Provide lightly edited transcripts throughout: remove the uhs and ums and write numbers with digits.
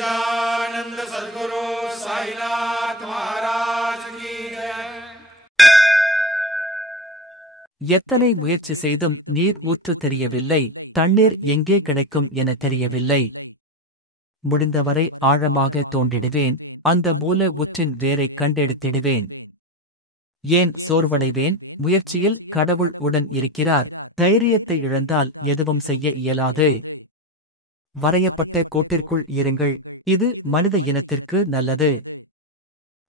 सच्चिदानंद सद्गुरु साईनाथ महाराज की जय। எத்தனை முயற்சி செய்தும் நீர் ஊற்று தெரியவில்லை, தண்ணீர் எங்கே கிடைக்கும் என தெரியவில்லை. முடிந்தவரை ஆழமாக தோண்டிடுவேன், அந்த மூல ஊற்றின் வேரைக் கண்டெடுத்திடுவேன். ஏன் சோர்வடைவேன்? முயற்சியில் கடவுள் உடன் இருக்கிறார். தைரியத்தை இழந்தால் எதுவும் செய்ய இயலாது. வரையப்பட்ட கோட்டிற்குள் இருங்கள், இது மனித இனத்திற்கு நல்லது.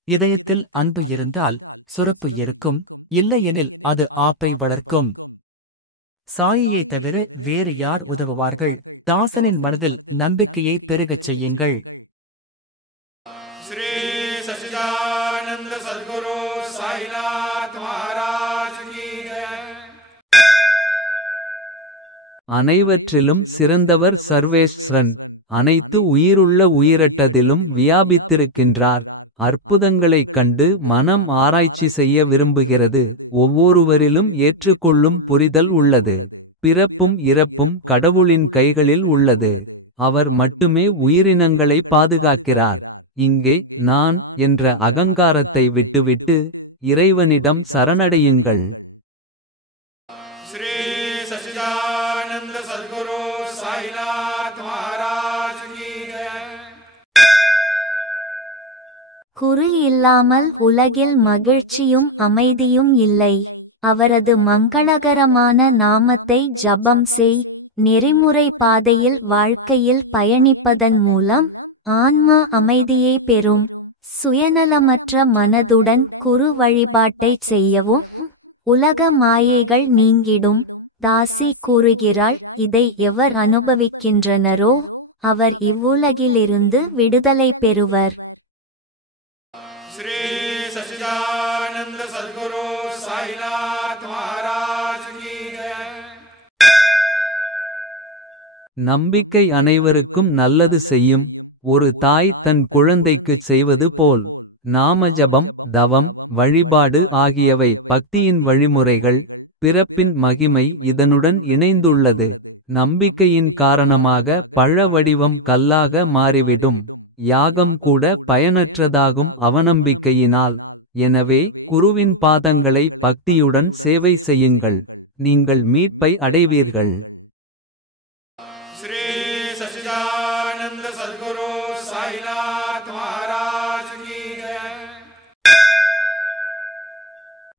இதயத்தில் அன்பு இருந்தால் சுரப்பு இருக்கும், இல்லையெனில் அது ஆப்பை வளர்க்கும். சாயியை தவிர வேறு யார் உதவுவார்கள்? தாசனின் மனதில் நம்பிக்கையை பெருகச் செய்யுங்கள். श्री सच्चिदानंद सद्गुरु साईनाथ महाराज की जय। அனைவற்றிலும் சிறந்தவர் சர்வேஸ்வரன். அனைத்து உயிருள்ள உயிரட்டதிலும் வியாபித்திருக்கின்றார். அற்புதங்களைக் கண்டு மனம் ஆராய்ச்சி செய்ய விரும்புகிறது. ஒவ்வொருவரிலும் ஏற்றுக்கொள்ளும் புரிதல் உள்ளது. பிறப்பும் இறப்பும் கடவுளின் கைகளில் உள்ளது. அவர் மட்டுமே உயிரினங்களை பாதுகாக்கிறார். இங்கே நான் என்ற அகங்காரத்தை விட்டுவிட்டு இறைவனிடம் சரணடையுங்கள். श्री सच्चिदानंद सद्गुरु साईनाथ महाराज की जय। குரு இல்லாமல் உலகில் மகிழ்ச்சியும் அமைதியும் இல்லை. அவரது மங்களகரமான நாமத்தை ஜபம் செய். நெறிமுறை பாதையில் வாழ்க்கையில் பயணிப்பதன் மூலம் ஆன்மா அமைதியை பெறும். சுயநலமற்ற மனதுடன் குரு வழிபாட்டைச் செய்யவும் உலக மாயைகள் நீங்கிடும். தாசி கூறுகிறாள், இதை எவர் அனுபவிக்கின்றனரோ அவர் இவ்வுலகிலிருந்து விடுதலை பெறுவர். श्री सच्चिदानंद सद्गुरु साईनाथ महाराज की जय। நம்பிக்கை அனைவருக்கும் நல்லது செய்யும். ஒரு தாய் தன் குழந்தைக்குச் செய்வது போல். நாமஜபம், தவம், வழிபாடு ஆகியவை பக்தியின் வழிமுறைகள். பிறப்பின் மகிமை இதனுடன் இணைந்துள்ளது. நம்பிக்கையின் காரணமாக பழ வடிவம் கல்லாக மாறிவிடும். யாகம் கூட பயனற்றதாகும் அவநம்பிக்கையினால். எனவே குருவின் பாதங்களை பக்தியுடன் சேவை செய்யுங்கள். நீங்கள் மீட்பை அடைவீர்கள். श्री सच्चिदानंद सद्गुरु साईनाथ महाराज की जय।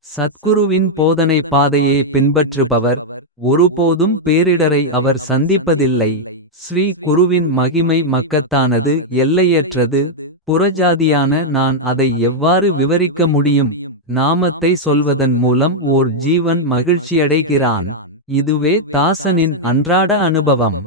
சத்குருவின் போதனை பாதையை பின்பற்றுபவர் ஒருபோதும் பேரிடரை அவர் சந்திப்பதில்லை. ஸ்ரீ குருவின் மகிமை மக்கத்தானது, எல்லையற்றது. புறஜாதியான நான் அதை எவ்வாறு விவரிக்க முடியும்? நாமத்தை சொல்வதன் மூலம் ஓர் ஜீவன் மகிழ்ச்சியடைகிறான். இதுவே தாசனின் அன்றாட அனுபவம்.